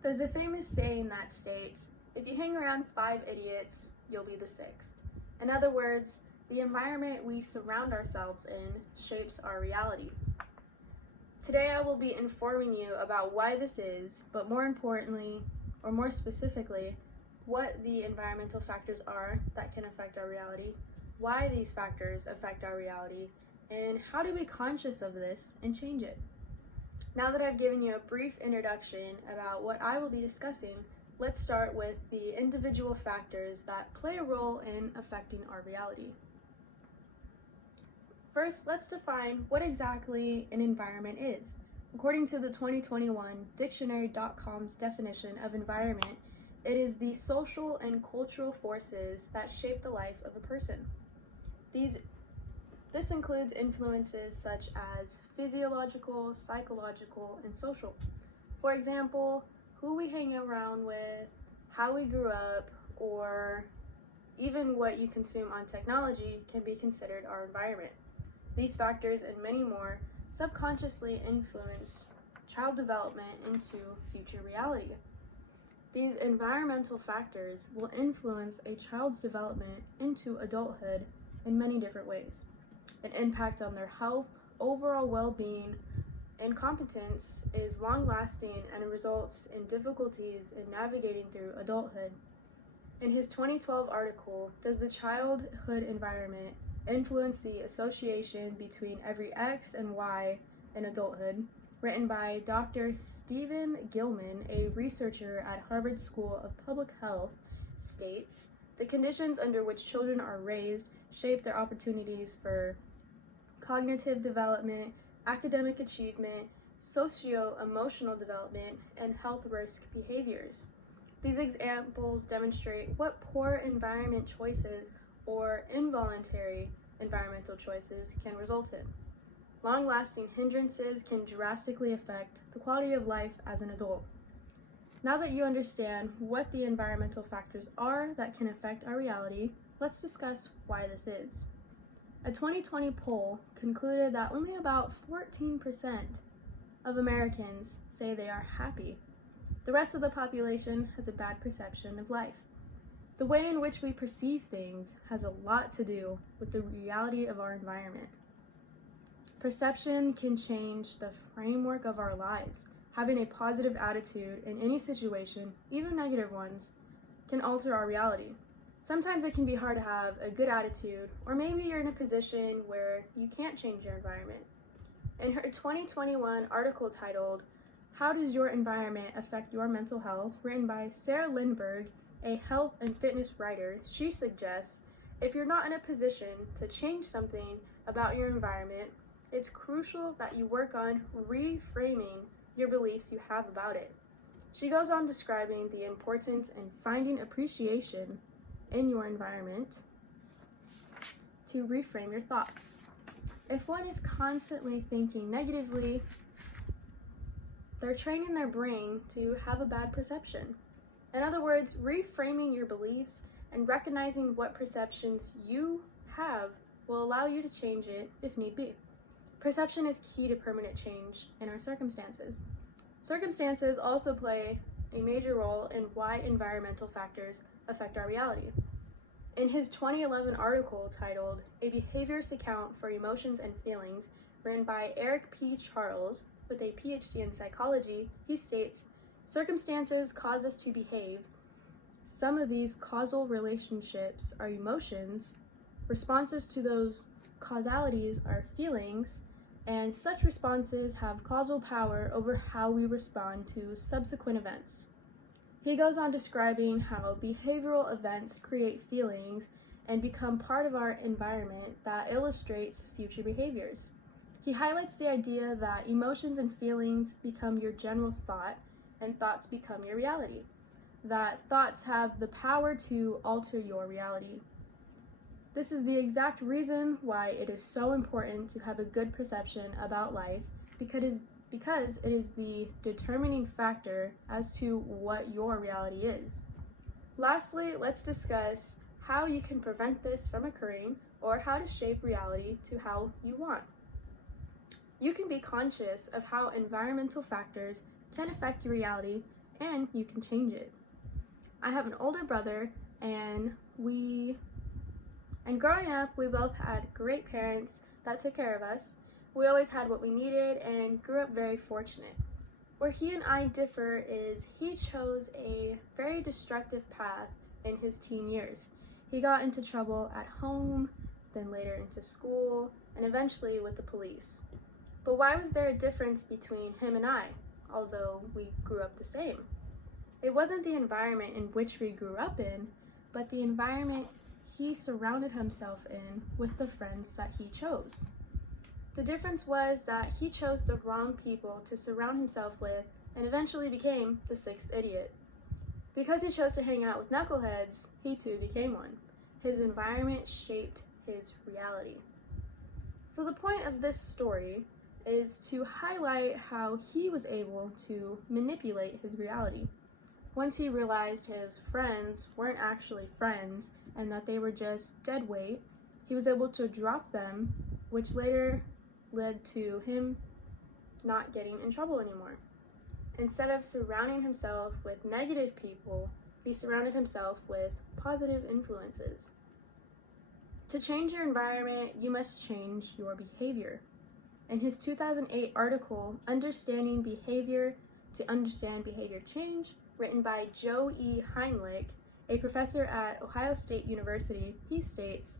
There's a famous saying that states, if you hang around 5 idiots, you'll be the sixth. In other words, the environment we surround ourselves in shapes our reality. Today I will be informing you about why this is, but more importantly, or more specifically, what the environmental factors are that can affect our reality, why these factors affect our reality, and how to be conscious of this and change it. Now that I've given you a brief introduction about what I will be discussing, let's start with the individual factors that play a role in affecting our reality. First, let's define what exactly an environment is. According to the 2021 dictionary.com's definition of environment, it is the social and cultural forces that shape the life of a person. This includes influences such as physiological, psychological, and social. For example, who we hang around with, how we grew up, or even what you consume on technology can be considered our environment. These factors and many more subconsciously influence child development into future reality. These environmental factors will influence a child's development into adulthood in many different ways. An impact on their health, overall well-being, and competence is long-lasting and results in difficulties in navigating through adulthood. In his 2012 article, Does the Childhood Environment Influence the Association Between Every X and Y in Adulthood?, written by Dr. Stephen Gilman, a researcher at Harvard School of Public Health, states, the conditions under which children are raised shape their opportunities for cognitive development, academic achievement, socio-emotional development, and health risk behaviors. These examples demonstrate what poor environment choices or involuntary environmental choices can result in. Long-lasting hindrances can drastically affect the quality of life as an adult. Now that you understand what the environmental factors are that can affect our reality, let's discuss why this is. A 2020 poll concluded that only about 14% of Americans say they are happy. The rest of the population has a bad perception of life. The way in which we perceive things has a lot to do with the reality of our environment. Perception can change the framework of our lives. Having a positive attitude in any situation, even negative ones, can alter our reality. Sometimes it can be hard to have a good attitude, or maybe you're in a position where you can't change your environment. In her 2021 article titled, How Does Your Environment Affect Your Mental Health?, written by Sarah Lindbergh, a health and fitness writer, she suggests, if you're not in a position to change something about your environment, it's crucial that you work on reframing your beliefs you have about it. She goes on describing the importance in finding appreciation in your environment to reframe your thoughts. If one is constantly thinking negatively, they're training their brain to have a bad perception. In other words, reframing your beliefs and recognizing what perceptions you have will allow you to change it if need be. Perception is key to permanent change in our circumstances. Circumstances also play a major role in why environmental factors affect our reality. In his 2011 article titled, A Behaviorist Account for Emotions and Feelings, written by Eric P. Charles, with a PhD in psychology, he states, circumstances cause us to behave. Some of these causal relationships are emotions, responses to those causalities are feelings, and such responses have causal power over how we respond to subsequent events. He goes on describing how behavioral events create feelings and become part of our environment that illustrates future behaviors. He highlights the idea that emotions and feelings become your general thought, and thoughts become your reality. That thoughts have the power to alter your reality. This is the exact reason why it is so important to have a good perception about life, because it is the determining factor as to what your reality is. Lastly, let's discuss how you can prevent this from occurring or how to shape reality to how you want. You can be conscious of how environmental factors can affect your reality and you can change it. I have an older brother, and growing up, we both had great parents that took care of us. We always had what we needed and grew up very fortunate. Where he and I differ is he chose a very destructive path in his teen years. He got into trouble at home, then later into school, and eventually with the police. But why was there a difference between him and I, although we grew up the same? It wasn't the environment in which we grew up in, but the environment he surrounded himself in with the friends that he chose. The difference was that he chose the wrong people to surround himself with and eventually became the sixth idiot. Because he chose to hang out with knuckleheads, he too became one. His environment shaped his reality. So the point of this story is to highlight how he was able to manipulate his reality. Once he realized his friends weren't actually friends and that they were just dead weight, he was able to drop them, which later led to him not getting in trouble anymore. Instead of surrounding himself with negative people, he surrounded himself with positive influences. To change your environment, you must change your behavior. In his 2008 article, Understanding Behavior to Understand Behavior Change, written by Joe E. Heinlich, a professor at Ohio State University, he states,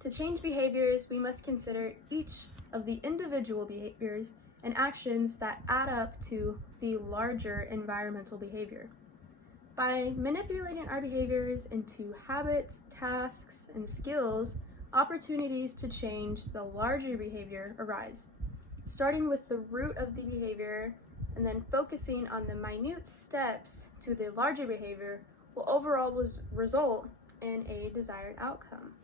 "To change behaviors, we must consider each of the individual behaviors and actions that add up to the larger environmental behavior. By manipulating our behaviors into habits, tasks, and skills, opportunities to change the larger behavior arise. Starting with the root of the behavior and then focusing on the minute steps to the larger behavior will overall result in a desired outcome."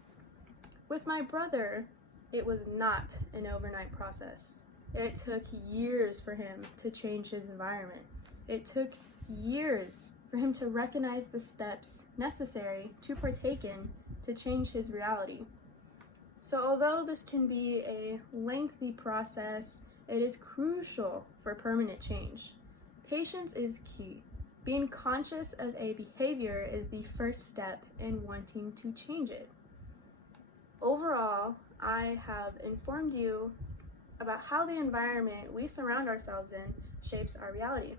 With my brother, it was not an overnight process. It took years for him to change his environment. It took years for him to recognize the steps necessary to partake in to change his reality. So although this can be a lengthy process, it is crucial for permanent change. Patience is key. Being conscious of a behavior is the first step in wanting to change it. Overall, I have informed you about how the environment we surround ourselves in shapes our reality.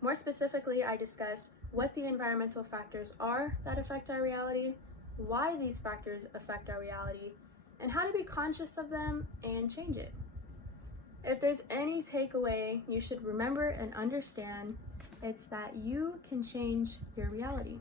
More specifically, I discussed what the environmental factors are that affect our reality, why these factors affect our reality, and how to be conscious of them and change it. If there's any takeaway you should remember and understand, it's that you can change your reality.